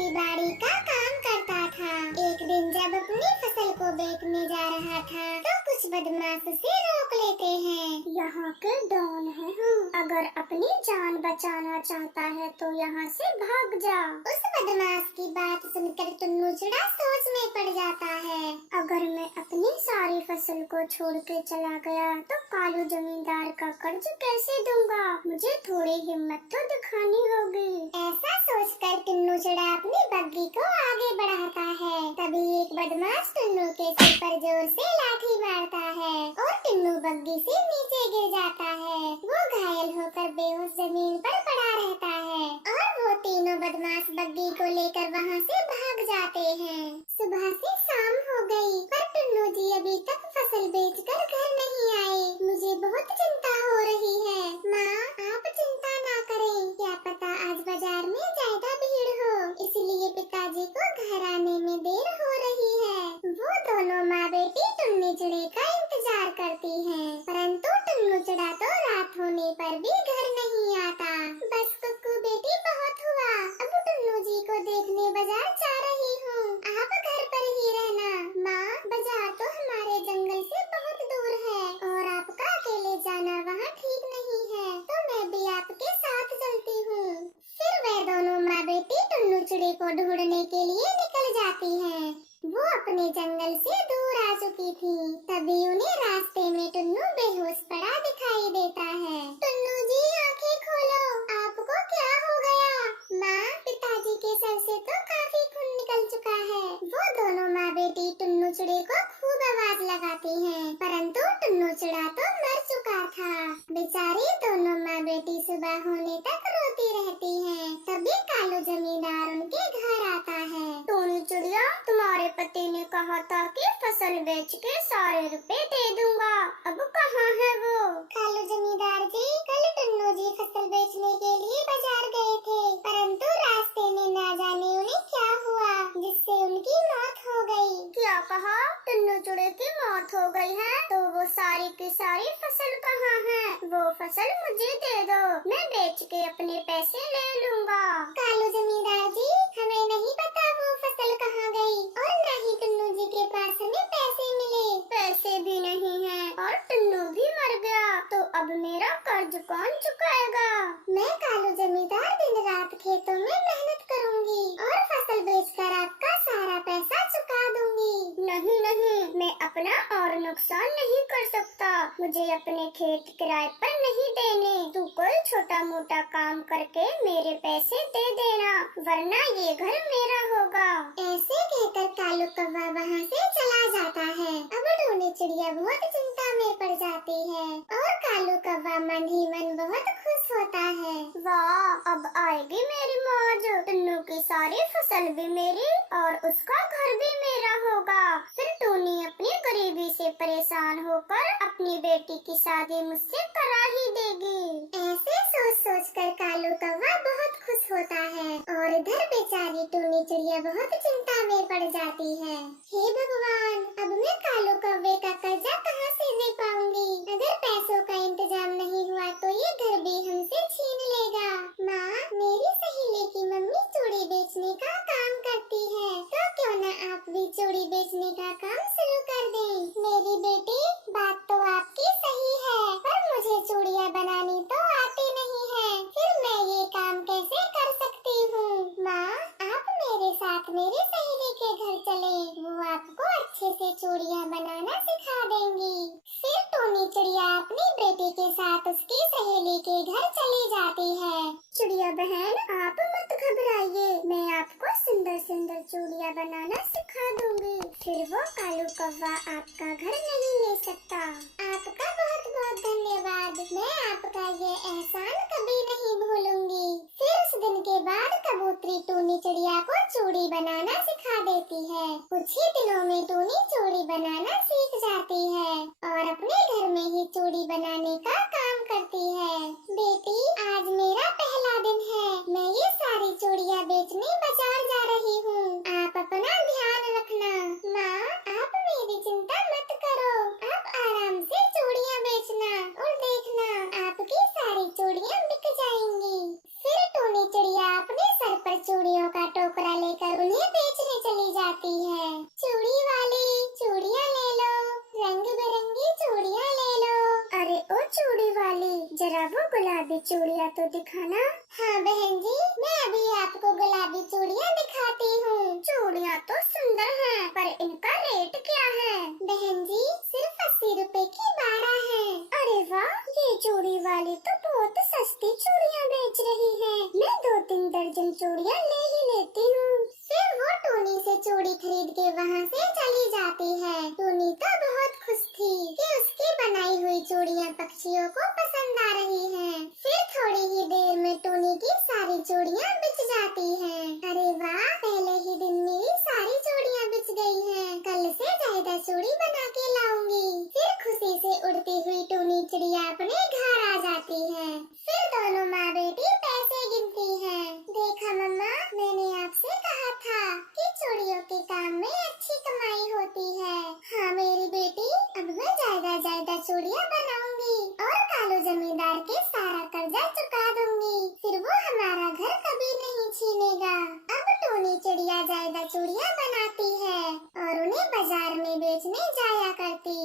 खेती बाड़ी का काम करता था। एक दिन जब अपनी फसल को बेचने जा रहा था तो कुछ बदमाश उसे रोक लेते हैं। यहाँ के डॉन है हम, अगर अपनी जान बचाना चाहता है तो यहाँ से भाग जा। उस बदमाश की बात सुनकर टुन्नू चिड़ा सोच में पड़ जाता है। अगर मैं अपनी सारी फसल को छोड़ के चला गया तो कालू जमींदार का कर्ज कैसे दूंगा? मुझे थोड़ी हिम्मत तो दिखानी होगी। ऐसा सोचकर टुन्नू चिड़ा अपनी बग्गी को आगे बढ़ाता है। तभी एक बदमाश टुन्नू के सिर पर जोर से लाठी मारता है और टुन्नू बग्गी से नीचे गिर जाता है। वो घायल होकर बेहोश जमीन पर पड़ा रहता है और वो तीनों बदमाश बग्गी को लेकर वहाँ से भाग जाते हैं। सुबह से शाम हो गई पर टुन्नू जी अभी तक फसल बेचकर घर नहीं आए। मुझे बहुत चिंता हो रही है। माँ, आप चिंता ना करें, क्या पता आज बाजार में ज्यादा भीड़ हो, इसलिए पिताजी को घर आने में देर हो रही है। वो दोनों माँ बेटी टुन्नी चिड़े का इंतजार करती हैं, परंतु टुन्नू चिड़ा तो रात होने पर भी घर नहीं आता। बस कुक्कू बेटी बहुत हुआ, अब टुन्नू जी को देखने बाजार जा रही हूँ, आप घर पर ही रहना। माँ, बाजार तो हमारे जंगल से बहुत दूर है और आपका अकेले जाना वहाँ ठीक नहीं है, तो मैं भी आपके साथ चलती हूँ। फिर वे दोनों माँ बेटी टुन्नू चिड़े को ढूंढने के लिए निकल जाती हैं। वो अपने जंगल से दूर आ चुकी थी। तभी उन्हें रास्ते में टुन्नू बेहोश पड़ा दिखाई देता है। टुन्नू जी, आंखें खोलो, आपको क्या हो गया? माँ, पिताजी के सर से तो काफी खून निकल चुका है। वो दोनों माँ बेटी टुन्नू चिड़े को खूब आवाज लगाती हैं, परंतु टुन्नू चिड़ा तो मर चुका था। बेचारी दोनों माँ बेटी सुबह होने तक रोती रहती हैं। तभी कालू जमींदार उनके घर आता है। टुन्नू चिड़िया, तुम्हारे पति ने कहा था कि फसल बेच के सारे रुपए दे दूंगा, अब कहाँ है वो? कालू जमींदार जी, कल टुन्नू जी फसल बेचने के लिए बाजार गए थे, परंतु रास्ते में ना जाने उन्हें क्या हुआ जिससे उनकी मौत हो गई। क्या कहा? टुन्नू चिड़े की मौत हो गई है? तो वो सारी की सारी फसल कहाँ है? वो फसल मुझे दे दो, मैं बेच के अपने पैसे ले लूँगा। कालू जमींदार जी, हमें नहीं पता वो फसल कहाँ गई और न ही टुन्नू जी के पास हमें पैसे मिले। पैसे भी नहीं हैं और टुन्नू भी मर गया, तो अब मेरा कर्ज कौन चुकाएगा? मैं कालू जमींदार दिन रात खेतों में मेहनत करूँगी और फसल बेचकर आपका सारा पैसा चुका दूंगी। नहीं नहीं, मैं अपना और नुकसान नहीं कर सकता, मुझे अपने खेत किराए पर नहीं देने। तू कोई छोटा मोटा काम करके मेरे पैसे दे देना, वरना ये घर मेरा होगा। ऐसे कहकर कालू कौवा वहाँ से चला जाता है। अब टुन्नी चिड़िया बहुत चिंता में पड़ जाती है और कालू कौवा मन ही मन बहुत खुश होता है। वाह, अब आएगी मेरी मौज, टुन्नू की सारी फसल भी मेरी और उसका घर भी मेरा होगा। फिर टुन्नी अपनी गरीबी से परेशान होकर अपनी बेटी की शादी मुझसे करा ही देगी। ऐसे सोच सोच कर कालू कौवा बहुत खुश होता है और इधर बेचारी टुन्नी चिड़िया बहुत चिंता में पड़ जाती है। हे भगवान, अब मैं कालू कौवे का कर्जा कहाँ से दे पाऊंगी? अगर पैसों का इंतजाम नहीं हुआ तो ये घर भी हमसे छीन लेगा। माँ, मेरी सहेली की मम्मी चूड़ी बेचने का काम करती है, तो क्यों न आप भी चूड़ी बेचने का काम शुरू कर दें? मेरी बेटी, बात तो आपकी सही है, पर मुझे चूड़ियाँ बनानी तो आती नहीं है, फिर मैं ये काम कैसे कर सकती हूँ? माँ, आप मेरे साथ मेरी सहेली के घर चले, वो आपको अच्छे से चूड़ियाँ बनाना सिखा देंगी। फिर टुन्नी चिड़िया अपनी बेटी के साथ उसकी सहेली के घर चली जाती है। चिड़िया बहन, आप मत घबराइए, मैं आपको सुंदर सुंदर चूड़ियाँ बनाना सिखा दूंगी, फिर वो कालू कौवा आपका घर नहीं ले सकता। आपका बहुत बहुत धन्यवाद, मैं आपका ये एहसान कभी नहीं भूलूंगी। फिर उस दिन के बाद कबूतरी टुन्नी चिड़िया को चूड़ी बनाना सिखा देती है। कुछ ही दिनों में टुन्नी चूड़ी बनाना सीख जाती है और अपने घर में ही चूड़ी बनाने का काम करती है। बेटी, आज मेरा पहला दिन है, मैं ये सारी चूड़ियाँ बेचने बाजार जा रही हूँ, आप अपना ध्यान रखना। माँ, आप मेरी चिंता मत करो, आप आराम से चूड़ियाँ बेचना और देखना आपकी सारी चूड़ियाँ बिक जाएंगी। फिर टुन्नी चिड़िया अपने सर पर चूड़ियों का टोकरा लेकर तो दिखाना। हाँ बहन जी, मैं अभी आपको गुलाबी चूड़ियाँ दिखाती हूँ। चूड़ियाँ तो सुंदर हैं, पर इनका रेट क्या है? बहन जी, सिर्फ 80 रुपए की 12 है। अरे वाह, ये चूड़ी वाली तो बहुत सस्ती चूड़ियाँ बेच रही है। मैं 2-3 दर्जन चूड़ियाँ ले ही लेती हूँ। फिर वो टोनी से चूड़ी खरीद के वहाँ से चली जाती है। टोनी तो बहुत खुश थी कि उसकी बनाई हुई चूड़ियाँ पक्षियों को पसंद आ रही हैं। फिर थोड़ी ही देर में टोनी की सारी चूड़ियाँ बिक जाती हैं। अरे वाह, पहले ही दिन मेरी सारी चूड़ियाँ बिक गई हैं। कल से ज्यादा चूड़ी बना के लाऊंगी। फिर खुशी से उड़ती हुई टोनी चिड़िया अपने घर आ जाती है। फिर दोनों माँ बेटी पैसे गिनती हैं। देखा मम्मा, मैंने आपसे कहा था कि चूड़ियों के काम में अच्छी कमाई होती है। हाँ मेरी बेटी, अब मैं ज्यादा चूड़ियाँ बनाऊंगी और कालू जमींदार के सारा कर्जा चुका दूंगी। फिर वो हमारा घर कभी नहीं छीनेगा। अब टोनी चिड़िया ज्यादा चूड़ियाँ बनाती है और उन्हें बाजार में बेचने जाया करती।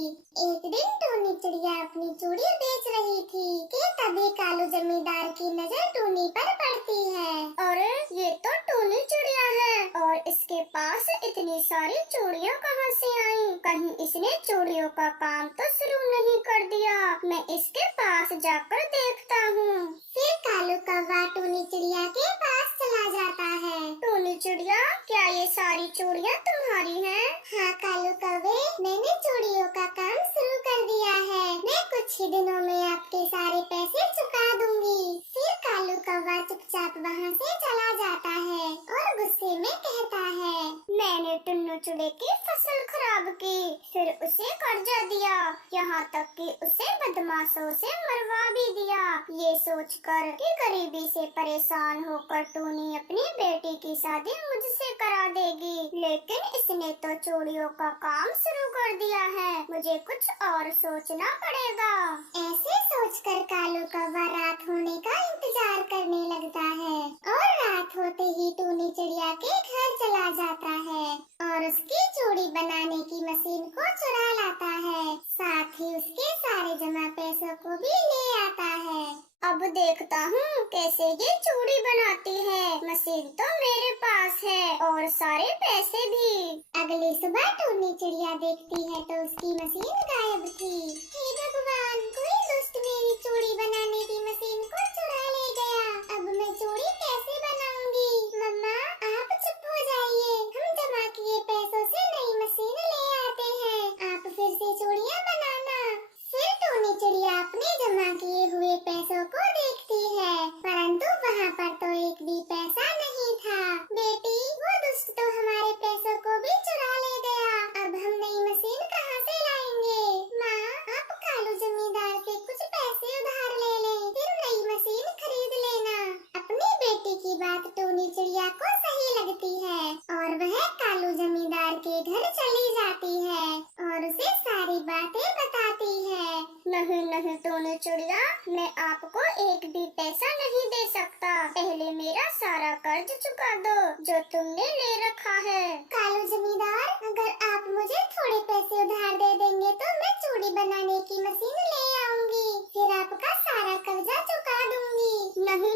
एक दिन टोनी चिड़िया अपनी चूड़ी बेच रही थी कि तभी कालू जमींदार की नजर टोनी पर पड़ती है। अरे ये तो टोनी चिड़िया है और इसके पास इतनी सारी चूड़ियाँ कहाँ से आई? कहीं इसने चूड़ियों का काम तो शुरू नहीं कर दिया। मैं इसके पास जाकर देखता हूँ। फिर कालू कौवा टोनी चिड़िया के पास चला जाता है। टोनी चिड़िया, क्या ये सारी चूड़ियाँ तुम्हारी हैं? हाँ कालू कौवे, मैंने चूड़ियों का काम शुरू कर दिया है। मैं कुछ ही दिनों में आपके सारे पैसे चुका दूंगी। फिर कालू कौवा चुपचाप वहाँ से चला जाता है और गुस्से में कहता है, मैंने टुन्नू चिड़े की फसल खराब की, फिर उसे कर्जा दिया, यहाँ तक कि उसे बदमाशों से मरवा भी दिया। ये सोचकर कि गरीबी से परेशान होकर टोनी अपनी बेटी की शादी मुझसे करा देगी, लेकिन इसने तो चूड़ियों का काम शुरू कर दिया है। मुझे कुछ और सोचना पड़ेगा। ऐसे सोचकर कालू कौवा रात होने का इंतजार करने लगता है और रात होते ही टोनी चिड़िया के घर चला जाता है और उसकी चूड़ी बनाने की मशीन को चुरा लाता है। साथ ही उसके सारे जमा पैसों को भी ले आता है। अब देखता हूँ कैसे ये चूड़ी बनाती है। मशीन तो मेरे पास है और सारे पैसे भी। अगली सुबह टोनी चिड़िया देखती है तो उसकी मशीन गायब थी। हे भगवान, कोई दुष्ट मेरी चूड़ी बनाने की मशीन को चुरा ले गया। अब मैं चूड़ी कैसे बनाऊंगी? मम्मा, आप चुप हो जाइए। हम जमा किए पैसों से नई मशीन ले आते हैं। आप फिर से चूड़ियाँ बनाना। फिर टोनी चिड़िया अपने जमा किए हुए पैसों को देखती है, परंतु वहाँ पर तो एक भी पैसा नहीं था। बेटी, वो दुष्ट तो हमारे पैसों को भी चुरा ले गया। अब हम नई मशीन कहाँ से लाएंगे? माँ, आप कालू जमींदार से कुछ पैसे उधार ले लें, फिर नई मशीन खरीद लेना। अपनी बेटी की बात टोनी चिड़िया को सही लगती है और वह कालू जमींदार के घर चली जाती है और उसे सारी बातें बताती है। नहीं टोनी चिड़िया, मैं आपको एक भी पैसा नहीं दे सकता। पहले मेरा सारा कर्ज चुका दो जो तुमने ले रखा है। कालू जमींदार, अगर आप मुझे थोड़े पैसे उधार दे देंगे तो मैं चूड़ी बनाने की मशीन ले आऊंगी, फिर आपका सारा कर्जा चुका दूंगी। नहीं,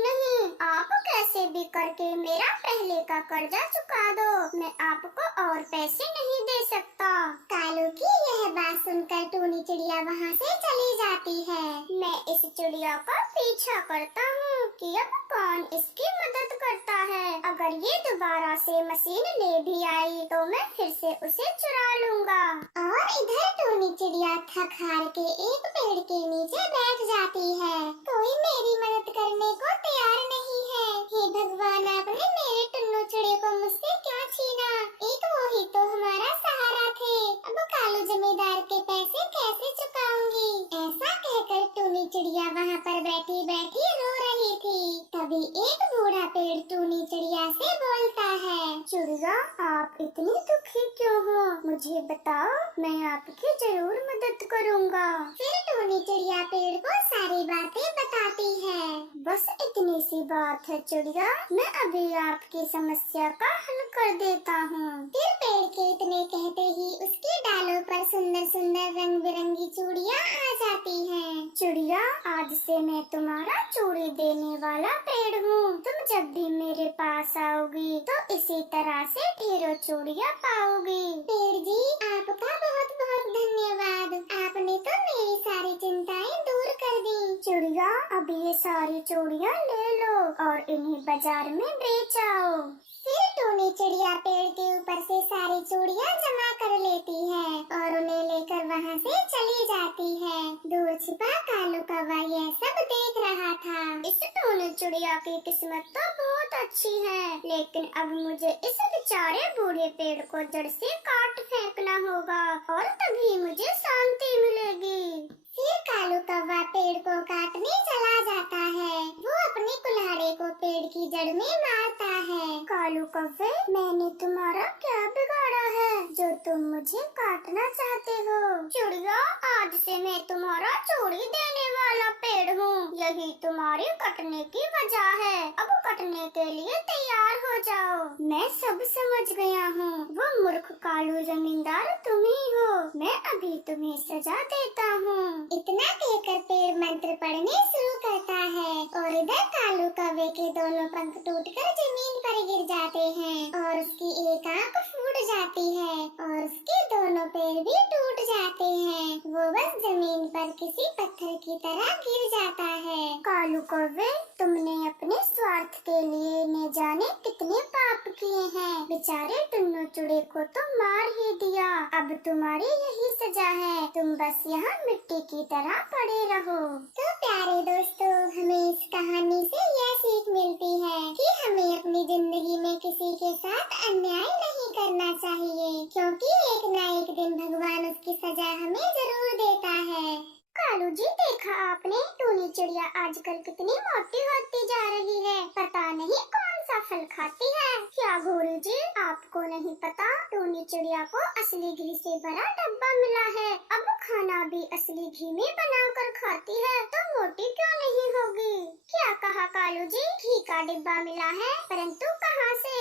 आप कैसे भी करके मेरा पहले का कर्जा चुका दो। मैं आपको और पैसे नहीं दे सकता। कालू की यह बात सुनकर टोनी चिड़िया वहाँ से चली जाती है। मैं इस चिड़िया का पीछा करता हूँ कि अब कौन इसकी मदद करता है। अगर ये दोबारा से मशीन ले भी आई तो मैं फिर से उसे चुरा लूँगा। और इधर टोनी चिड़िया थक हार के एक पेड़ के नीचे बैठ जाती है। कोई मेरी मदद करने को तैयार नहीं है। हे भगवान, आपने मेरे टुन्नू चिड़े को मुझसे क्यों छीना? एक वो ही तो हमारा सहारा थे। अब कालू जमींदार के पैसे कैसे चुकाऊंगी? ऐसा कहकर टोनी चिड़िया वहाँ पर बैठी बैठी रो रही थी। तभी एक बूढ़ा पेड़ टोनी चिड़िया से बोलता है, चिड़िया, आप इतनी दुखी क्यों हो? मुझे बताओ, मैं आपकी जरूर मदद करूँगा। फिर टोनी चिड़िया पेड़ को सारी बातें बताती है। बस इतनी सी बात है चिड़िया, मैं अभी आपकी समस्या का हल कर देता हूँ। फिर पेड़ पेड़ के इतने कहते ही उसके डालों पर सुंदर सुंदर रंग बिरंगी चूड़ियाँ आ जाती हैं। चिड़िया, आज से मैं तुम्हारा चूड़ी देने वाला पेड़ हूँ। तुम जब भी मेरे पास आओगी तो इसी तरह से ढेरों चूड़ियाँ पाओगी। पेड़ जी, आपका बहुत बहुत धन्यवाद। आपने तो मेरी सारी चिंताएं दूर कर दी। चिड़िया, अब ये सारी चूड़ियाँ ले लो और इन्हें बाजार में बेच आओ। फिर टूनी चिड़िया पेड़ के ऊपर से सारी चूड़ियाँ जमा कर लेती है और उन्हें लेकर वहाँ से चली जाती है। दूर छिपा कालू कौवा यह सब देख रहा था। इस टूनी चिड़िया की किस्मत तो बहुत अच्छी है, लेकिन अब मुझे इस बेचारे बूढ़े पेड़ को जड़ से काट फेंकना होगा और तभी मुझे शांति मिलेगी। फिर कालू कौवा पेड़ को काटने चला जाता है। वो अपने कुल्हाड़े को पेड़ की जड़ में मारता है। कालू कौवे, मैंने तुम्हारा क्या बिगाड़ा है जो तुम मुझे काटना चाहते हो? चिड़िया, आज से मैं तुम्हारा चूड़ी देने वाला पेड़ हूँ। यही तुम्हारी कटने की वजह है। अब कटने के लिए तैयार हो जाओ। मैं सब समझ गया हूँ। वो मूर्ख कालू जमींदार तुम ही हो। मैं अभी तुम्हें सजा देता हूँ। इतना कहकर पेड़ मंत्र पढ़ने शुरू करता है और इधर कालू कौवे के दोनों पंख टूटकर जमीन पर गिर जाते हैं और उसकी एक आंख फूट जाती है और उसके दोनों पैर भी टूट जाते हैं। वो बस जमीन पर किसी पत्थर की तरह गिर जाता है। कालू कौवे, तुमने अपने स्वार्थ के लिए न जाने कितने पाप किए हैं। बेचारे टुन्नू चिड़े को तो मार ही दिया। अब तुम्हारी यही सजा है। तुम बस यहाँ मिट्टी की तरह पड़े रहो। तो प्यारे दोस्तों, हमें इस कहानी से यह सीख मिलती है कि हमें अपनी जिंदगी में किसी के साथ अन्याय नहीं करना चाहिए, क्योंकि एक न एक दिन भगवान उसकी सजा हमें जरूर देता है। कालू जी, देखा आपने, टूनी चिड़िया आजकल कितनी मोटी होती जा रही है। पता नहीं कौन सा फल खाती है। क्या घोरी जी, आपको नहीं पता, टूनी चिड़िया को असली घी से भरा डब्बा मिला है। अब खाना भी असली घी में बनाकर खाती है, तो मोटी क्यों नहीं होगी? क्या कहा कालू जी? घी का डिब्बा मिला है, परंतु कहाँ से?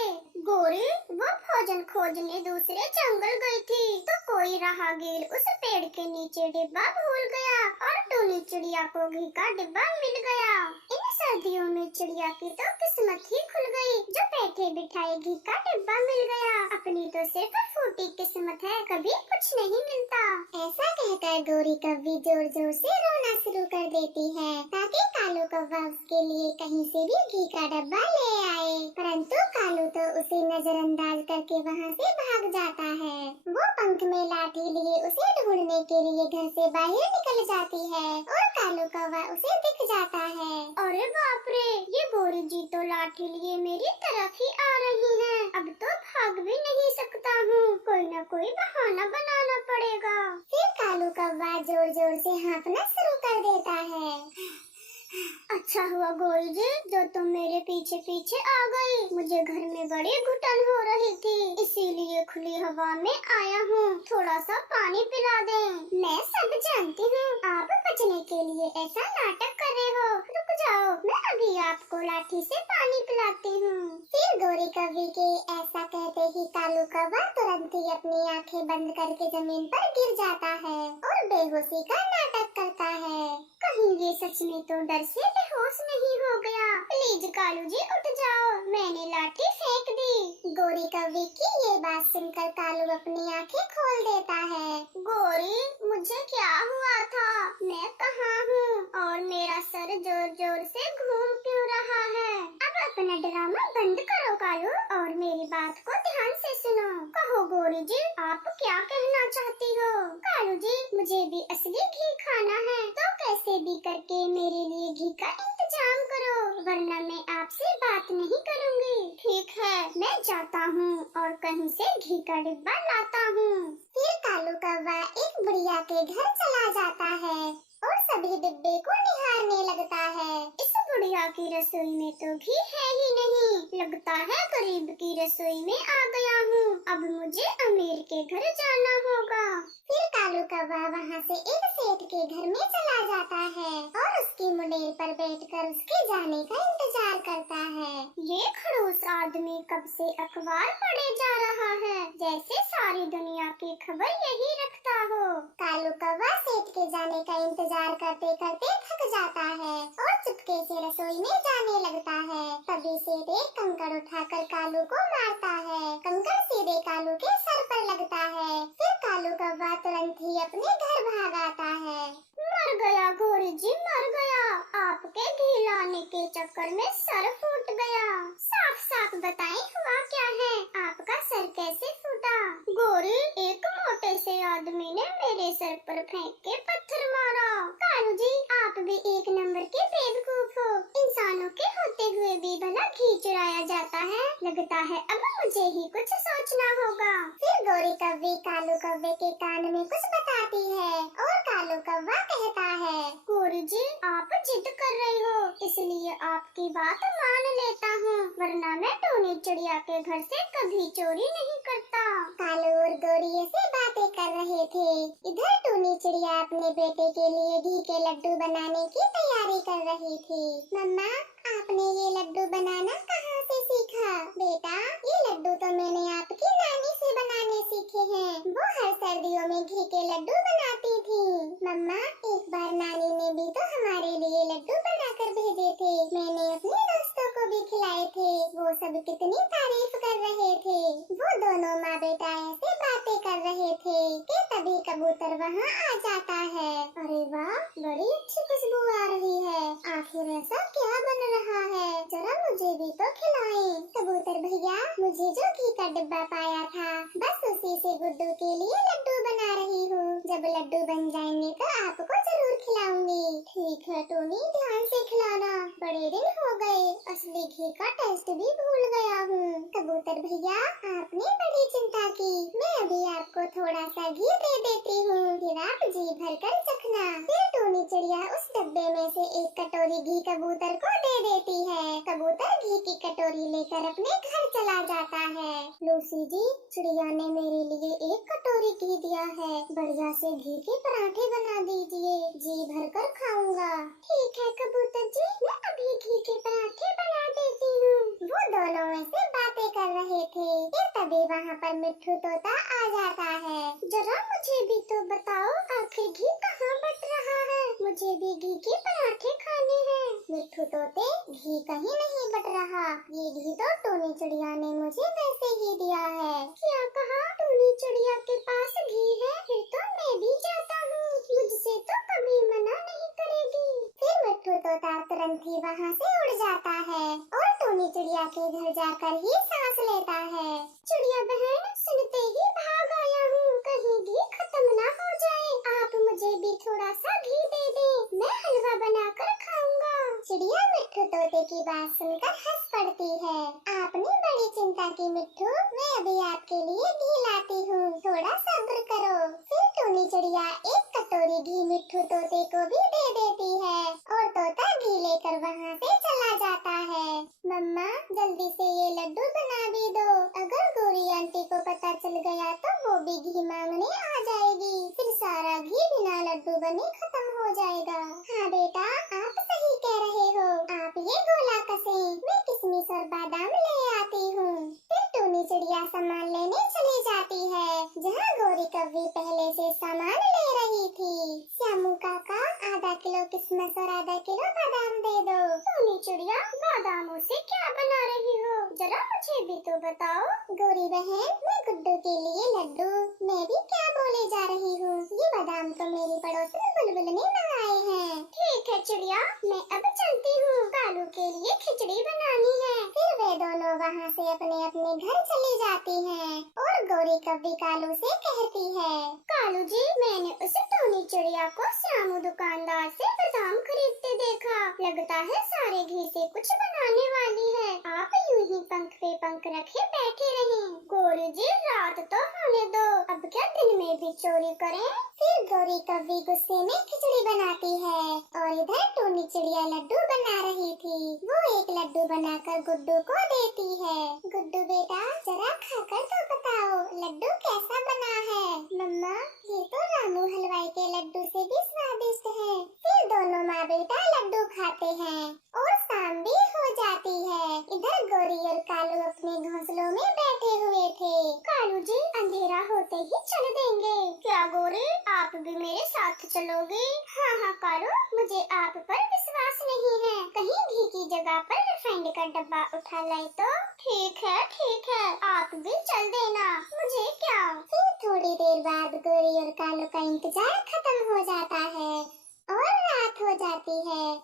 गोरी, वो भोजन खोजने दूसरे जंगल गई थी, तो कोई राहगीर उस पेड़ के नीचे डिब्बा भूल गया और टूनी चिड़िया को घी का डिब्बा मिल गया। इन सर्दियों में चिड़िया की तो किस्मत ही खुल गई, जो बैठे बिठाए घी का डिब्बा मिल गया। अपनी तो सिर्फ फूटी किस्मत है, कभी कुछ नहीं मिलता। ऐसा कहकर गोरी कौवी जोर जोर से रोना शुरू कर देती है ताकि कालू कौवा उसके लिए कहीं से भी घी का डब्बा ले आए, परंतु कालू तो उसे नजरअंदाज करके वहाँ से भाग जाता है। वो पंख में लाठी लिए उसे ढूंढने के लिए घर से बाहर निकल जाती है और कालू कौवा उसे दिख जाता है। अरे बाप रे, ये गोरी जी तो लाठी लिए मेरी तरफ ही आ रही है। अब तो भाग भी नहीं सकता हूँ, कोई न कोई बहाना बनाना पड़ेगा। फिर कालू कौवा जोर जोर से हाँफना शुरू कर देता है। अच्छा हुआ गोरी जी जो तुम मेरे पीछे पीछे आ गई। मुझे घर में बड़ी घुटन हो रही थी, इसीलिए खुली हवा में आया हूँ। थोड़ा सा पानी पिला दे। मैं सब जानती हूँ, आप बचने के लिए ऐसा नाटक कर रहे हो। रुक जाओ, मैं अभी आपको लाठी से पानी पिलाती हूँ। फिर गोरी कौवी के ऐसा कहते ही कालू कौवा तुरंत ही अपनी आँखें बंद करके जमीन पर गिर जाता है और बेहोशी का नाटक करता है। कहीं ये सच में तो डर से बेहोश नहीं हो गया। प्लीज कालू जी उठ जाओ, मैंने लाठी फेंक दी। गोरी कौवी की ये बात सुनकर कालू अपनी आंखें खोल देता है। गोरी, मुझे क्या हुआ था? मैं कहाँ हूँ और मेरा सर जोर जोर से घूम क्यों रहा है? अब अपना ड्रामा बंद करो कालू और मेरी बात को ध्यान से सुनो। कहो गोरी जी, आप क्या कहना चाहती हो? कालू जी, मुझे भी असली घी खाना है, तो कैसे भी करके मेरे लिए घी का इंतजाम करो, वरना मैं आपसे बात नहीं करूँगी। ठीक है, मैं जाता हूँ और कहीं से घी का डिब्बा लाता हूँ। फिर कालू कौवा एक बुढ़िया के घर चला जाता है और सभी डिब्बे को निहारने लगता है। इस बुढ़िया की रसोई में तो घी है ही नहीं, लगता है गरीब की रसोई में आ गया हूँ। अब मुझे अमीर के घर जाना होगा। फिर कालू कौवा वहाँ से एक सेठ के घर में चला जाता है और उसकी मुंडेर पर बैठकर उसके जाने का इंतजार करता है। ये खड़ूस आदमी कब से अखबार पढ़े जा रहा है, जैसे सारी दुनिया की खबर यही रखता हो। कालू कौवा सेठ के जाने का इंतजार करते करते थक जाता है और चुपके से रसोई में जाने लगता है। तभी सेठ एक कंकड़ उठाकर कालू को मारता है। कंकड़ सीधे कालू के सर पर लगता है। फिर कालू कौवा तुरंत ही अपने घर भाग आता है। मर गया घोड़ी जी, मर गया। आपके घी लाने के चक्कर में सर फूट गया। साफ साफ बताएं हुआ क्या है, आपका सर कैसे फूटा? गोरी, एक मोटे से आदमी ने मेरे सर पर फेंक के पत्थर मारा। कालू जी, आप भी एक नंबर के बेवकूफ हो। इंसानों के होते हुए भी भला घी चुराया जाता है। लगता है अब मुझे ही कुछ सोचना होगा। फिर गोरी कौवी कालू कौवे के कान में कुछ बताती है और कालू कौवा कहता है, गोरी जी, आप जिद कर रहे हो, इसलिए आपकी बात मान लेता हूँ, वरना मैं टोनी चिड़िया के घर से कभी चोरी नहीं करता। कालू और गोरी ऐसे बातें कर रहे थे। इधर टोनी चिड़िया अपने बेटे के लिए घी के लड्डू बनाने की तैयारी कर रही थी। मम्मा, आपने ये लड्डू बनाना कहाँ से सीखा? बेटा, ये लड्डू तो मैंने आपकी नानी से बनाने सीखे हैं। वो हर सर्दियों में घी के लड्डू बनाती थी। मम्मा, एक बार नानी ने भी तो हमारे लिए लड्डू बनाकर भेजे थे। मैंने अपने दोस्तों को भी खिलाए थे। वो सब कितनी तारीफ कर रहे थे। वो दोनों माँ बेटा ऐसे बातें कर रहे थे कि तभी कबूतर वहाँ आ जाता है। अरे वाह, बड़ी अच्छी खुशबू आ रही है। आखिर ऐसा क्या बन रहा है? जरा मुझे भी तो खिलाएं। कबूतर भैया, मुझे जो घी का डिब्बा पाया था, बस उसी से गुड्डू के लिए लड्डू बना रही हूँ। जब लड्डू बन जाएंगे तो आपको जरूर खिलाऊंगी। ठीक है टोनी, ध्यान से खिलाना। बड़े दिन हो गए, असली घी का टेस्ट भी भूल गया हूँ। कबूतर भैया, आपने बड़ी चिंता की। मैं अभी आपको थोड़ा सा घी दे देती हूँ, फिर आप जी भर कर चखना। फिर टोनी चिड़िया उस डब्बे में से एक कटोरी घी कबूतर को दे देती है। कबूतर घी की कटोरी लेकर अपने घर चला जाता है। लूसी जी, चिड़िया ने मेरे लिए एक कटोरी घी दिया है। बढ़िया से घी के पराठे बना दीजिए, जी भर कर खाऊंगा। ठीक है कबूतर जी, मैं अभी घी के पराठे बना देती हूँ। वो दोनों ऐसे बातें कर रहे थे। फिर तभी वहाँ पर मिट्ठू तोता आ जाता है। जरा मुझे भी तो बताओ, आखिर घी कहाँ बट रहा है? मुझे भी घी के पराठे खाने हैं। मिट्ठू तोते, घी कहीं नहीं बट रहा। ये घी तो टोनी चिड़िया ने मुझे वैसे ही दिया है। क्या कहा? टोनी चिड़िया के पास घी है? फिर तो मैं भी जाता हूँ, मुझसे तो कभी मना नहीं करेगी। फिर मिट्ठू तोता तुरंत ही वहाँ से उड़ जाता है और टोनी चिड़िया के घर जाकर ही सांस लेता है। चिड़िया बहन, सुनते ही भाग आया हूँ, कहीं घी खत्म ना हो जाए। आप मुझे भी थोड़ा सा घी दे दें, मैं हलवा बनाकर खाऊंगा। चिड़िया मिट्ठू तोते की बात सुनकर हंस पड़ती है। आपने बड़ी चिंता की मिट्ठू, मैं अभी आपके लिए घी लाती हूँ, थोड़ा सब्र करो। फिर टोनी चिड़िया एक कटोरी घी मिट्ठू तोते को भी दे देती है और तोता घी लेकर वहाँ से चला जाता है। मम्मा, जल्दी से ये लड्डू बना भी दो। अगर गोरी आंटी को पता चल गया तो वो भी घी मांगने आ जाएगी। फिर सारा घी बिना लड्डू बने खत्म हो जाएगा। हाँ बेटा, आप सही कह रहे हो। आप ये गोला कसें, मैं किशमिश और बादाम ले आती हूँ। फिर टोनी चिड़िया सामान लेने चली जाती है, जहाँ गोरी कौवी पहले से सामान ले रही थी। श्यामू काका, आधा किलो किशमिश और आधा किलो बादाम दे दो। टोनी चिड़िया, बादामों से क्या बना रही हो? जरा मुझे भी तो बताओ। गोरी बहन, मैं गुड्डू के लिए लड्डू। मैं भी क्या बोले जा रही हूँ, ये बादाम तो मेरी पड़ोसन बुलबुल ने मंगाए हैं। ठीक है चिड़िया, मैं अब चलती हूँ, कालू के लिए खिचड़ी बनानी है। फिर वे दोनों वहाँ से अपने अपने घर चली जाती हैं और गोरी कौवी कालू से कहती है, कालू जी, मैंने उस टोनी चिड़िया को श्यामू दुकानदार से बादाम खरीदते देखा। लगता है सारे घी से कुछ बनाने वाली है। आप यूं ही पंख पे पंख रखे बैठे रहें। गोरी जी, रात तो होने दो, अब क्या दिन में भी चोरी करें? फिर गोरी कौवी गुस्से में खिचड़ी बनाती है और इधर टोनी चिड़िया लड्डू बना रही थी। वो एक लड्डू बनाकर गुड्डू को देती है। गुड्डू बेटा, जरा खाकर तो बताओ लड्डू कैसा बना है। मम्मा, ये तो रामू हलवाई के लड्डू से भी स्वादिष्ट है। फिर दोनों माँ बेटा लड्डू खाते हैं और शाम भी हो जाती है। इधर गोरी और कालू अपने घोंसलों में बैठे हुए थे। कालू चलोगे? हाँ हाँ कालू, मुझे आप पर विश्वास नहीं है। कहीं घी की जगह पर रिफाइंड का डब्बा उठा लाए तो? ठीक है, आप भी चल देना, मुझे क्या। फिर थोड़ी देर बाद गोरी और कालू का इंतजार खत्म हो जाता है और रात हो जाती है।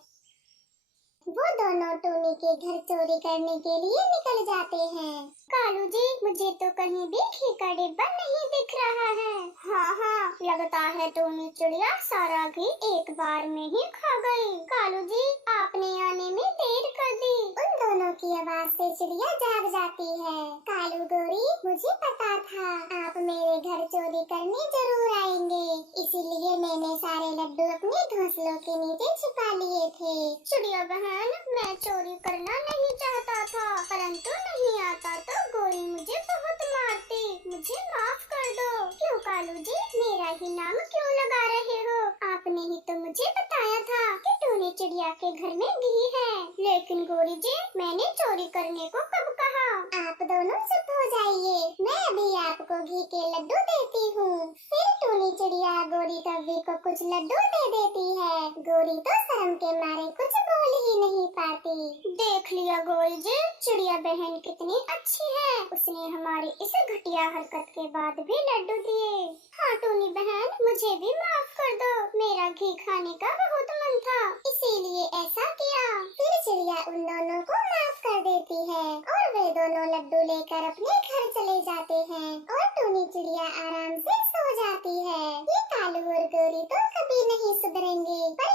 वो दोनों टोनी के घर चोरी करने के लिए निकल जाते हैं। कालू जी, मुझे तो कहीं भी घी का डिब्बा नहीं दिख रहा है। हाँ, लगता है टोनी चिड़िया सारा घी एक बार में ही खा गई। कालू जी, आपने आने में देर कर दी। उन दोनों की आवाज से चिड़िया जाग जाती है। कालू गोरी, मुझे पता था आप मेरे घर चोरी करने जरूर आएंगे, इसीलिए मैंने सारे लड्डू अपने घोंसलों के नीचे छिपा लिए थे। चिड़िया बहन, मैं चोरी करना नहीं चाहता था, परंतु नहीं आता तो गोरी मुझे बहुत मारती। मुझे माफ कर दो। क्यों कालू जी, मेरा ही नाम क्यों लगा रहे हो? आपने ही तो मुझे बताया था कि टोनी चिड़िया के घर में घी है। लेकिन गोरी जी, मैंने चोरी करने को कब कहा? आप दोनों चुप हो जाइए, मैं अभी आपको घी के लड्डू देती हूँ। फिर टोनी चिड़िया गोरी कव्वी को कुछ लड्डू दे देती है। गोरी तो शर्म के मारे कुछ बोल ही नहीं पाती। देख लिया गोरी जी, चिड़िया बहन कितनी अच्छी है। उसने हमारी इस घटिया हरकत के बाद भी लड्डू दिए। हाँ टोनी बहन, मुझे भी माफ कर दो, मेरा घी खाने का बहुत मन था, इसीलिए ऐसा किया। फिर चिड़िया उन दोनों को माफ कर देती है और वे दोनों लड्डू लेकर अपने घर चले जाते हैं और टोनी चिड़िया आराम से सो जाती है। ये कालू और गोरी तो कभी नहीं सुधरेंगे, पर